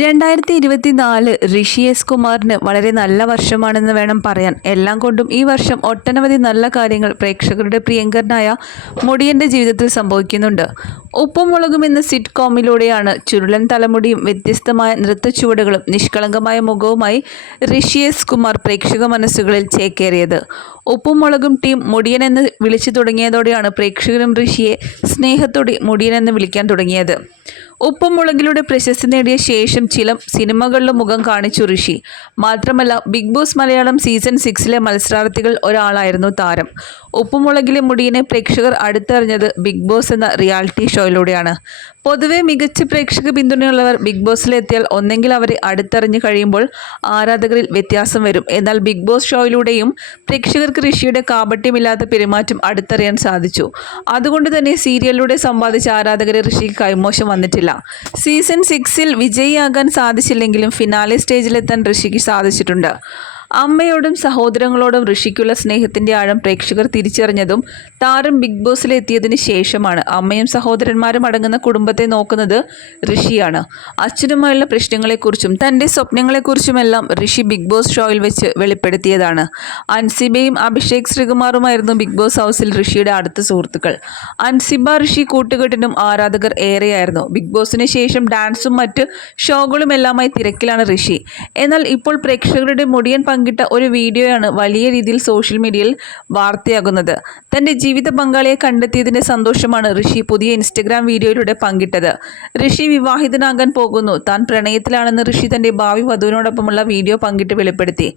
രണ്ടായിരത്തി ഇരുപത്തിനാല് ഋഷി എസ് കുമാറിന് വളരെ നല്ല വർഷമാണെന്ന് വേണം പറയാൻ. എല്ലാം കൊണ്ടും ഈ വർഷം ഒട്ടനവധി നല്ല കാര്യങ്ങൾ പ്രേക്ഷകരുടെ പ്രിയങ്കരനായ മുടിയന്റെ ജീവിതത്തിൽ സംഭവിക്കുന്നുണ്ട്. ഉപ്പും മുളകും എന്ന സിറ്റ് കോമിലൂടെയാണ് ചുരുളൻ തലമുടിയും വ്യത്യസ്തമായ നൃത്ത ചുവടുകളും നിഷ്കളങ്കമായ മുഖവുമായി ഋഷി എസ് കുമാർ പ്രേക്ഷക മനസ്സുകളിൽ ചേക്കേറിയത്. ഉപ്പും മുളകും ടീം മുടിയൻ എന്ന് വിളിച്ചു തുടങ്ങിയതോടെയാണ് പ്രേക്ഷകരും ഋഷിയെ സ്നേഹത്തോടെ മുടിയൻ എന്ന് വിളിക്കാൻ തുടങ്ങിയത്. ഉപ്പും മുളകിലൂടെ പ്രശസ്തി നേടിയ ശേഷം ചില സിനിമകളിലും മുഖം കാണിച്ചു ഋഷി. മാത്രമല്ല ബിഗ് ബോസ് മലയാളം സീസൺ സിക്സിലെ മത്സരാർത്ഥികൾ ഒരാളായിരുന്നു താരം. ഉപ്പുമുളകിലെ മുടിയിനെ പ്രേക്ഷകർ അടുത്തറിഞ്ഞത് ബിഗ് ബോസ് എന്ന റിയാലിറ്റി ഷോയിലൂടെയാണ്. പൊതുവെ മികച്ച പ്രേക്ഷക പിന്തുണയുള്ളവർ ബിഗ് ബോസിലെത്തിയാൽ ഒന്നെങ്കിൽ അവരെ അടുത്തറിഞ്ഞു കഴിയുമ്പോൾ ആരാധകരിൽ വ്യത്യാസം വരും. എന്നാൽ ബിഗ് ബോസ് ഷോയിലൂടെയും പ്രേക്ഷകർക്ക് ഋഷിയുടെ കാപട്യമില്ലാത്ത പെരുമാറ്റം അടുത്തറിയാൻ സാധിച്ചു. അതുകൊണ്ട് തന്നെ സീരിയലിലൂടെ സമ്പാദിച്ച ആരാധകരെ ഋഷിക്ക് കൈമോശം വന്നിട്ടില്ല. സീസൺ സിക്സിൽ വിജയിയാകാൻ സാധിച്ചില്ലെങ്കിലും ഫിനാലെ സ്റ്റേജിലെത്താൻ ഋഷിക്ക് സാധിച്ചിട്ടുണ്ട്. അമ്മയോടും സഹോദരങ്ങളോടും ഋഷിക്കുള്ള സ്നേഹത്തിന്റെ ആഴം പ്രേക്ഷകർ തിരിച്ചറിഞ്ഞതും താരം ബിഗ് ബോസിലെത്തിയതിന് ശേഷമാണ് അമ്മയും സഹോദരന്മാരും അടങ്ങുന്ന കുടുംബത്തെ നോക്കുന്നത് ഋഷിയാണ്. അച്ഛനുമായുള്ള പ്രശ്നങ്ങളെക്കുറിച്ചും തന്റെ സ്വപ്നങ്ങളെക്കുറിച്ചുമെല്ലാം ഋഷി ബിഗ് ബോസ് ഷോയിൽ വെച്ച് വെളിപ്പെടുത്തിയതാണ്. അൻസിബയും അഭിഷേക് ശ്രീകുമാറുമായിരുന്നു ബിഗ് ബോസ് ഹൗസിൽ ഋഷിയുടെ അടുത്ത സുഹൃത്തുക്കൾ. അൻസിബ ഋഷി കൂട്ടുകെട്ടിനും ആരാധകർ ഏറെയായിരുന്നു. ബിഗ് ബോസിന് ശേഷം ഡാൻസും മറ്റ് ഷോകളും എല്ലാമായി തിരക്കിലാണ് ഋഷി. എന്നാൽ ഇപ്പോൾ പ്രേക്ഷകരുടെ മുടിയൻ പങ്കിട്ട ഒരു വീഡിയോയാണ് വലിയ രീതിയിൽ സോഷ്യൽ മീഡിയയിൽ വാർത്തയാകുന്നത്. തന്റെ ജീവിത പങ്കാളിയെ കണ്ടെത്തിയതിന്റെ സന്തോഷമാണ് ഋഷി പുതിയ ഇൻസ്റ്റഗ്രാം വീഡിയോയിലൂടെ പങ്കിട്ടത്. ഋഷി വിവാഹിതനാകാൻ പോകുന്നു. താൻ പ്രണയത്തിലാണെന്ന് ഋഷി തന്റെ ഭാവി വധുവിനോടൊപ്പമുള്ള വീഡിയോ പങ്കിട്ട് വെളിപ്പെടുത്തി.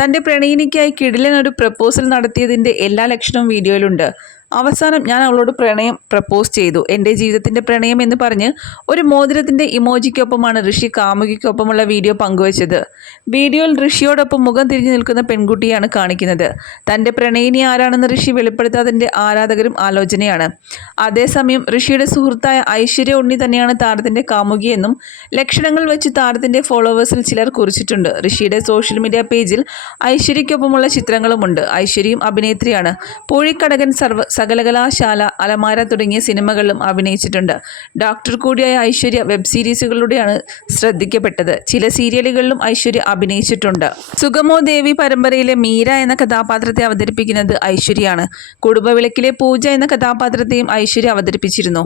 തന്റെ പ്രണയിനിക്കായി കിടിലൻ ഒരു പ്രപ്പോസൽ നടത്തിയതിന്റെ എല്ലാ ലക്ഷണവും വീഡിയോയിലുണ്ട്. അവസാനം ഞാൻ അവളോട് പ്രണയം പ്രപ്പോസ് ചെയ്തു. എന്റെ ജീവിതത്തിന്റെ പ്രണയം എന്ന് പറഞ്ഞ് ഒരു മോതിരത്തിന്റെ ഇമോജിക്കൊപ്പമാണ് ഋഷി കാമുകിക്കൊപ്പമുള്ള വീഡിയോ പങ്കുവച്ചത്. വീഡിയോയിൽ ഋഷിയോടൊപ്പം മുഖം തിരിഞ്ഞു നിൽക്കുന്ന പെൺകുട്ടിയാണ് കാണിക്കുന്നത്. തന്റെ പ്രണയിനി ആരാണെന്ന് ഋഷി വെളിപ്പെടുത്താതിന്റെ ആരാധകരും ആലോചനയാണ്. അതേസമയം ഋഷിയുടെ സുഹൃത്തായ ഐശ്വര്യ ഉണ്ണി തന്നെയാണ് താരത്തിന്റെ കാമുകിയെന്നും ലക്ഷണങ്ങൾ വെച്ച് താരത്തിന്റെ ഫോളോവേഴ്സിൽ ചിലർ കുറിച്ചിട്ടുണ്ട്. ഋഷിയുടെ സോഷ്യൽ മീഡിയ പേജിൽ ഐശ്വര്യയ്ക്കൊപ്പമുള്ള ചിത്രങ്ങളുമുണ്ട്. ഐശ്വര്യയും അഭിനേത്രിയാണ്. പൂഴിക്കടകൻ സർവ സകലകലാശാല അലമാര തുടങ്ങിയ സിനിമകളിലും അഭിനയിച്ചിട്ടുണ്ട്. ഡോക്ടർ കൂടിയായ ഐശ്വര്യ വെബ് സീരീസുകളിലൂടെയാണ് ശ്രദ്ധിക്കപ്പെട്ടത്. ചില സീരിയലുകളിലും ഐശ്വര്യ അഭിനയിച്ചിട്ടുണ്ട്. സുഗമോ ദേവി പരമ്പരയിലെ മീര എന്ന കഥാപാത്രത്തെ അവതരിപ്പിക്കുന്നത് ഐശ്വര്യയാണ്. കുടുംബവിളക്കിലെ പൂജ എന്ന കഥാപാത്രത്തെയും ഐശ്വര്യ അവതരിപ്പിച്ചിരുന്നു.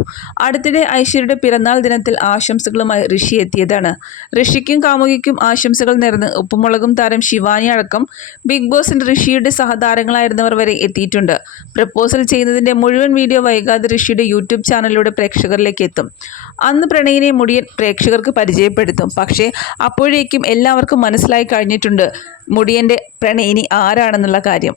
അടുത്തിടെ ഐശ്വര്യയുടെ പിറന്നാൾ ദിനത്തിൽ ആശംസകളുമായി ഋഷി എത്തിയതാണ്. ഋഷിക്കും കാമുകിക്കും ആശംസകൾ നേർന്ന് ഉപ്പുമുളകും താരം ശിവാനി അടക്കം ബിഗ് ബോസിൽ ഋഷിയുടെ സഹതാരങ്ങളായിരുന്നവർ വരെ എത്തിയിട്ടുണ്ട്. പ്രപ്പോസൽ ചെയ്യുന്നതിന്റെ മുഴുവൻ വീഡിയോ വൈകാതെ ഋഷിയുടെ യൂട്യൂബ് ചാനലിലൂടെ പ്രേക്ഷകരിലേക്ക് എത്തും അന്ന് പ്രണയിനെ മുടിയൻ പ്രേക്ഷകർക്ക് പരിചയപ്പെടുത്തും. പക്ഷേ അപ്പോഴേക്കും എല്ലാവർക്കും മനസ്സിലായി കഴിഞ്ഞിട്ടുണ്ട് മുടിയന്റെ പ്രണയിനി ആരാണെന്നുള്ള കാര്യം.